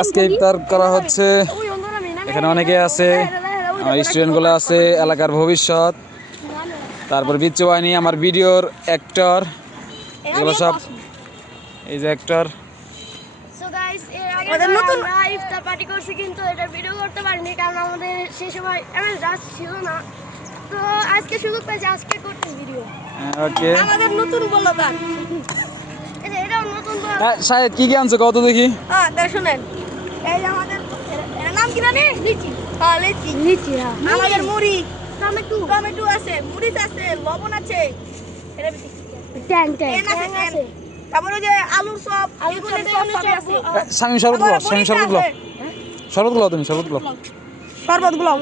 আজকে ইফতার করা হচ্ছে। এখানে অনেকে আছে, আমার স্টুডেন্টগুলো আছে, এলাকার ভবিষ্যৎ, তারপর বিচ্ছু বাহিনী, আমার ভিডিওর অ্যাক্টর, এগুলো সব এই যে অ্যাক্টর। আমাদের নতুন ইফতার পার্টি করছি, কিন্তু এটা ভিডিও করতে পারিনি কারণ আমাদের সেই সময় রাত ছিল না। তো আজকে সুযোগ পেয়েছি, আজকে করতে ভিডিও। ওকে, আমাদের নতুন বললো গান, এটাও নতুন। শাহেদ কি কি আনছো কত দেখি? হ্যাঁ তাই শুনেন, এই আমাদের এর নাম কি জানি? লিচি। হ্যাঁ লিচি, লিচি। হ্যাঁ আমাদের মুড়ি, টমেটো, টমেটো আছে, মরিচ আছে, লবণ আছে, এটা ট্যাং ট্যাং আছে। তারপর ওই যে আলুর চপ, এগুলো সব আছে। শামিম শরবতগুলো, শামিম শরবতগুলো, শরবতগুলো তুমি শরবতগুলো, শরবতগুলো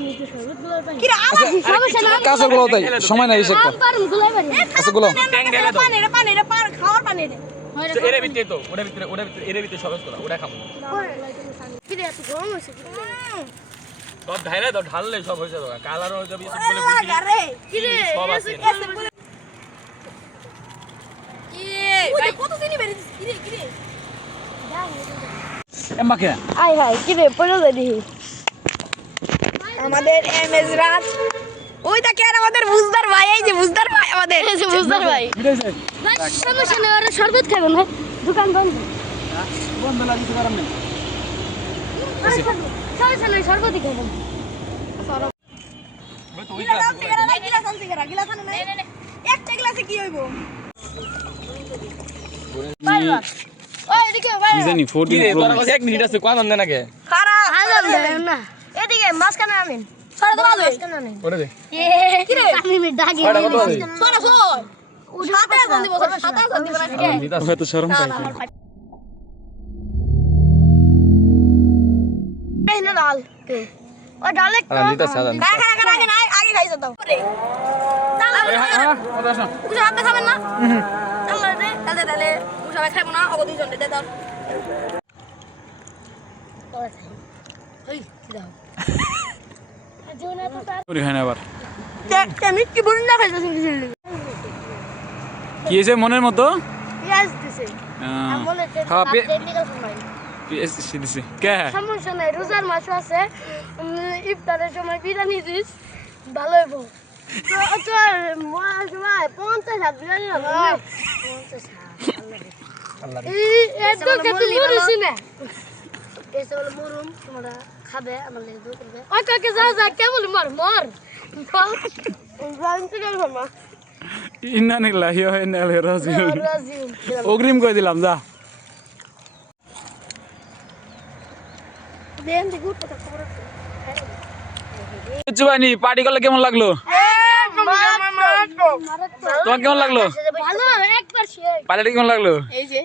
কি রে আমার সমস্যা না, কাঁচাগুলো তাই সময় নাই বেশি একটা। কাঁচাগুলো পানি পার খাওয়ার পানি রে। এর ভিতরে তো এর ভিতরে সরস করা ওটা খাবো কি রে এত গরম হইছে সব ঢাললে সব হয়ে যাবে, কালার হয়ে যাবে সব বলে আরে কি রে সব আছে। ওই কত দিনই বেরিয়েছিস কি রে এমবাকে আই হাই কি রে পড়ে যাই আমাদের এমএস রাত। ওই দেখে আর আমাদের বুজদার ভাই, এই যে বুজদার ভাই, আমাদের এই যে বুজদার ভাই। ভাই সমস্যা নেই, ওরা শরবত খাবেন না, দোকান বন্ধ বন্ধ লাগিছে কারণ নেই। সমস্যা নেই, শরবতই খাবেন। একটা গ্লাসে কি হইব? ওই এদিকে ভাই কি জানি 14 প্রো তোর কাছে 1 মিনিট আছে কোন আনন্দে নাকি খারাপ আজান দেন না, এদিকে মাঝখানে আনেন, সরে দাও মাঝখানে আনেন। ওরে দে কি রে আমি ডাকি কয়টা কত আছে? সরে সর ও সাথে আজান দিব, সাথে আজান দিব না ঠিক আছে। হয়তো শরম পাই। এই না ডাল ও ডাল একটু আজান দিতেছে আজান আগে আগে খাইছো দাও কত আসো উজা আপনি খাবেন না? আল্লাহ রে তাহলে উজা খাইবো না, ওগো দুইজন দে দাও। এই কি দাও আজুনা তো তার ওরে হয় না আবার আমি কি বলুন না খাইতেছেন কিছু কি হয়েছে মনের মতো? পেঁয়াজ দিছে আমলে হ্যাঁ, দেন দিও সময় পিএস দিছে কে? সমস্যা নাই, রোজার মাস আছে, ইফতারের সময় বিরিয়ানি দিস ভালো হইব। তো সময় 50 হাত বিরিয়ানি হবে 50 আল্লাহ এই এত কত মুরুস না এসে বলে মুরুম তোমরা খাবে আমার লেগে দো করবে ওই কাকে যা যা কেমন মর জানতে গেল মা ইন্না নিল্লাহি ওয়া ইন্না ইলাইহি রাজিউন। রাজিউম অগ্রিম কই দিলাম যা। দেন দি গুড কথা খবর আছে। বিচ্ছু বাহিনী পার্টি করলে কেমন লাগলো? তোমার কেমন লাগলো? ভালো একবার শেয়ার পার্টি কেমন লাগলো? এই যে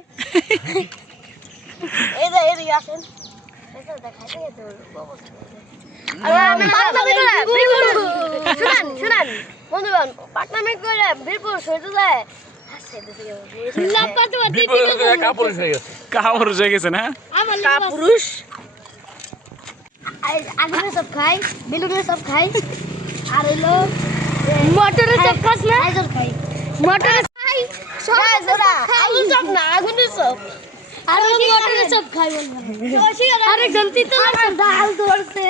এই আসেন এটা দেখাইতে যেতে বলবো। শুনান বন্ধুগণ, পাটনামে করে বীরপুর সইতে যায় কাপড় হয়ে গেছে কাপড় হয়ে গেছে না? কাপুরুষ আগুনে সব খাই, বেলুনে সব খাই, আর এলো মটরের সব খাস না? খাই মটরের খাই সব আলু সব না, আগুনে সব আর মটরের সব খাই বলবো। আরে গলতি তো ডাল ধরছে